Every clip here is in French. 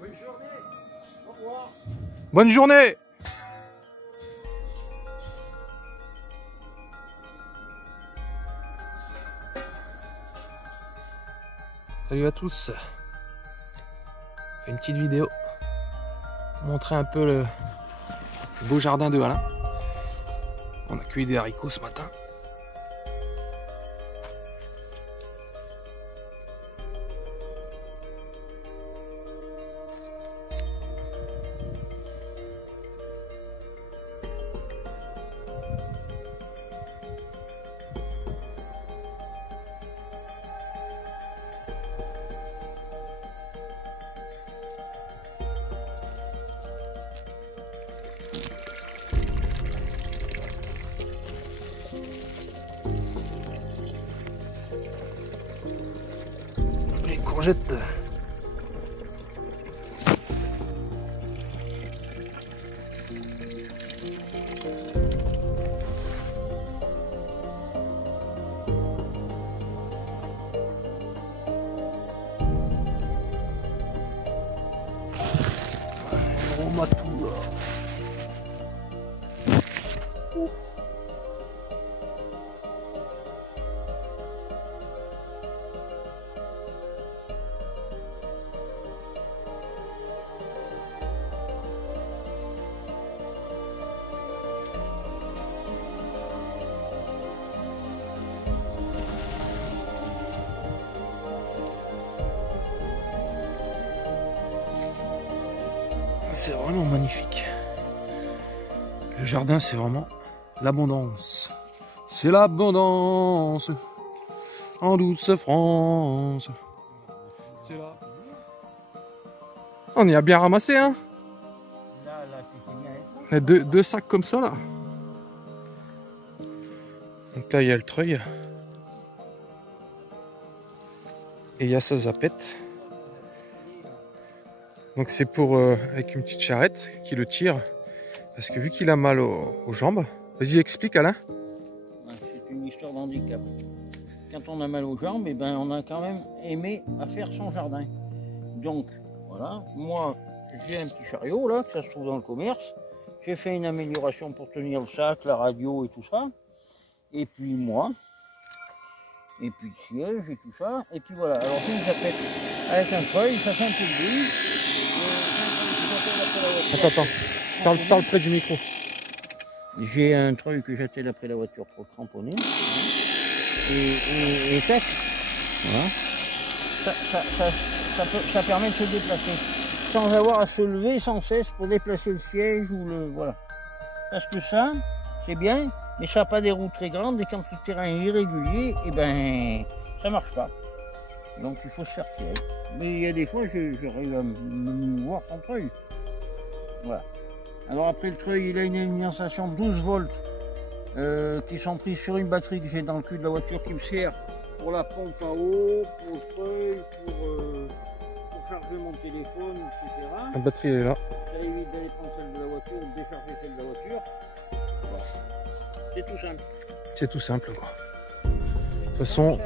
Bonne journée. Au revoir. Bonne journée. Salut à tous. Je fais une petite vidéo pour montrer un peu le beau jardin de Alain. On a cueilli des haricots ce matin. Les courgettes. On m'a tout là. C'est vraiment magnifique. Le jardin, c'est vraiment l'abondance. C'est l'abondance en douce France. C'est là. On y a bien ramassé, hein. Il y a deux sacs comme ça, là. Donc là, il y a le treuil. Et il y a sa zapette. Donc c'est pour avec une petite charrette qui le tire, parce que vu qu'il a mal aux jambes, vas-y explique Alain. C'est une histoire d'handicap. Quand on a mal aux jambes, eh ben, on a quand même aimé à faire son jardin. Donc voilà, moi j'ai un petit chariot là, que ça se trouve dans le commerce. J'ai fait une amélioration pour tenir le sac, la radio et tout ça. Et puis moi, et puis le siège et tout ça. Et puis voilà, alors j'ai une zapette avec un treuil, ça fait un peu de bruit. Attends, parle près du micro. J'ai un treuil que j'attelle après la voiture pour cramponner. Et tac, voilà. Ça permet de se déplacer sans avoir à se lever sans cesse pour déplacer le siège ou le... Voilà. Parce que ça, c'est bien, mais ça n'a pas des roues très grandes et quand le terrain est irrégulier, et ben ça marche pas. Donc il faut se faire tirer. Mais il y a des fois, j'arrive à me mouvoir sans treuil. Voilà. Alors après le treuil, il a une alimentation de 12 volts qui sont prises sur une batterie que j'ai dans le cul de la voiture qui me sert pour la pompe à eau, pour le treuil, pour charger mon téléphone, etc. La batterie elle est là. Ça évite d'aller prendre celle de la voiture ou de décharger celle de la voiture. Voilà. C'est tout simple. C'est tout simple quoi. De toute façon,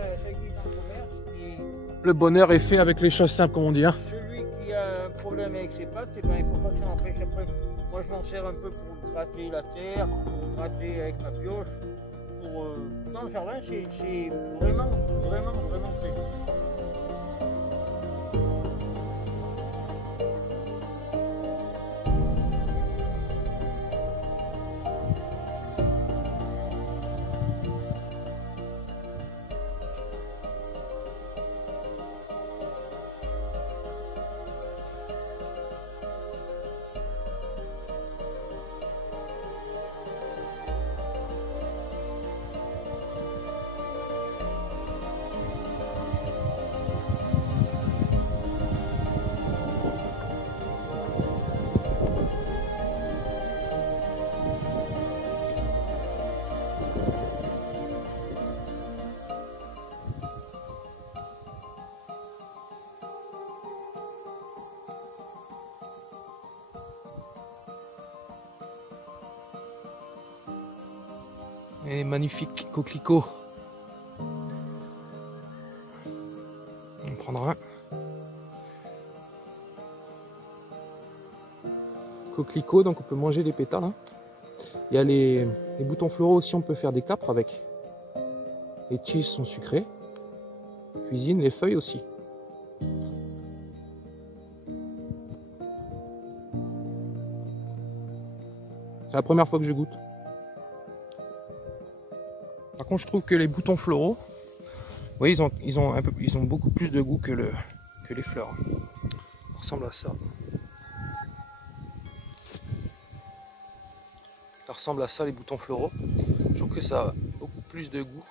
le bonheur est fait avec les choses simples comme on dit. Hein. Celui qui a un problème avec ses pattes, eh ben, il ne faut pas que ça empêche après. Moi je m'en sers un peu pour gratter la terre, pour gratter avec ma pioche. Dans le jardin, c'est vraiment très bien. Et magnifique coquelicot. On prendra un. coquelicot, donc on peut manger les pétales. Hein. Il y a les boutons floraux aussi, on peut faire des capres avec. Les tiges sont sucrées. Cuisine, les feuilles aussi. C'est la première fois que je goûte. Par contre, je trouve que les boutons floraux, oui, ils ont beaucoup plus de goût que les fleurs. Ça ressemble à ça. Ça ressemble à ça, les boutons floraux. Je trouve que ça a beaucoup plus de goût.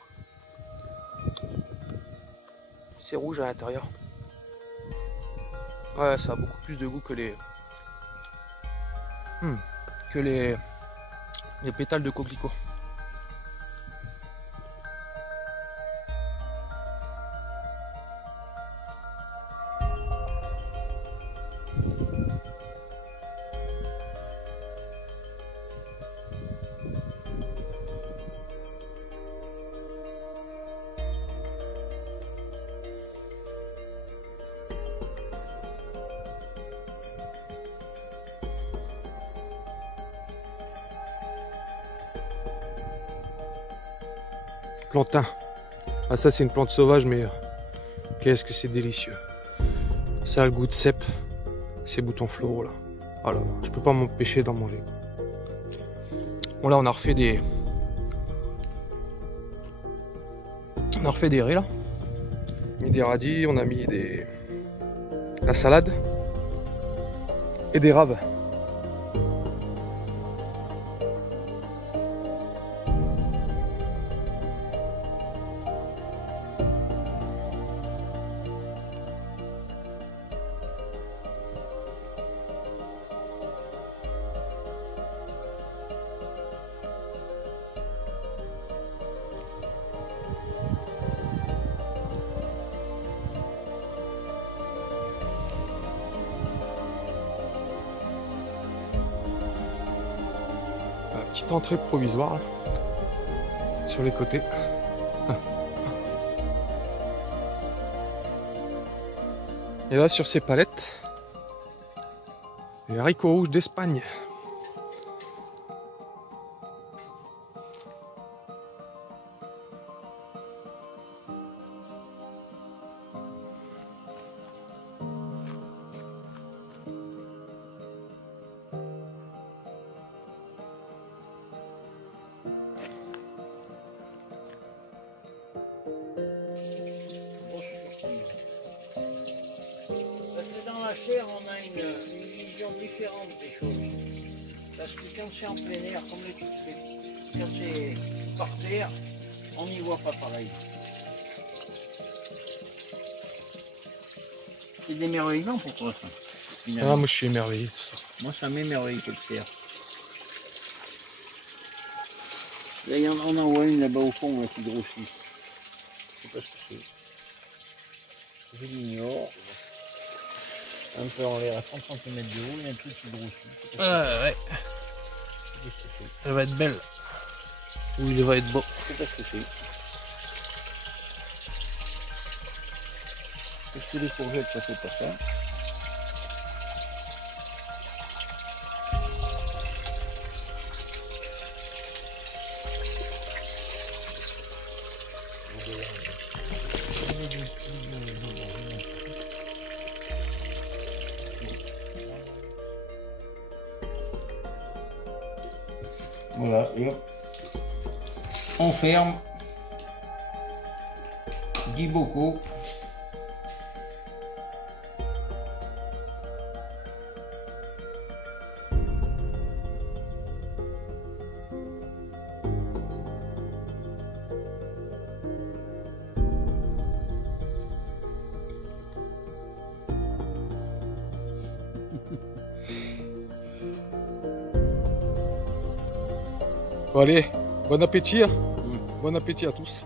C'est rouge à l'intérieur. Ouais, ça a beaucoup plus de goût que les pétales de coquelicot. Plantain. Ah, ça c'est une plante sauvage, mais qu'est-ce que c'est délicieux. Ça a le goût de cèpe, ces boutons floraux là. Ah là, je peux pas m'empêcher d'en manger. Bon là on a refait des raies là. On a mis des radis, on a mis la salade et des raves. Petite entrée provisoire là, sur les côtés. Et là sur ces palettes, les haricots rouges d'Espagne. La chair, on a une vision différente des choses. Parce que quand c'est en plein air, comme le truc, quand c'est par terre, on n'y voit pas pareil. C'est d'émerveillement pour toi ça. Ah, moi je suis émerveillé tout ça. Moi ça m'émerveille quelque faire. Là, on en voit une là-bas au fond là, qui grossit. Je sais pas ce que c'est. Je l'ignore. Un peu en l'air à 30 cm de haut, il y a un truc qui grossit. Ouais. Elle va être belle. Ou il va être beau. Je sais pas ce que c'est. Parce que les courgettes, ça fait pas ça. Voilà, et hop, on ferme, 10 bocaux. Bon allez, bon appétit, hein. Bon appétit à tous.